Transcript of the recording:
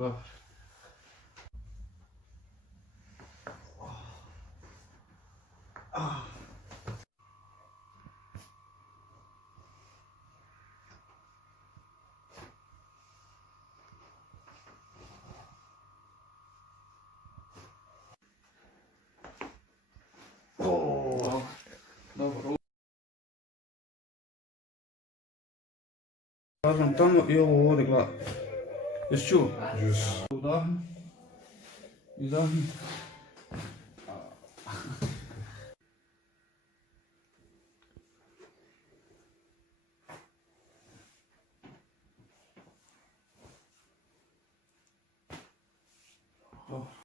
Dobro. Dobro. Kažem tamo i ovo ovdje gleda. Jesi čuo? Yes. Udahni. Izdahni. Dobro.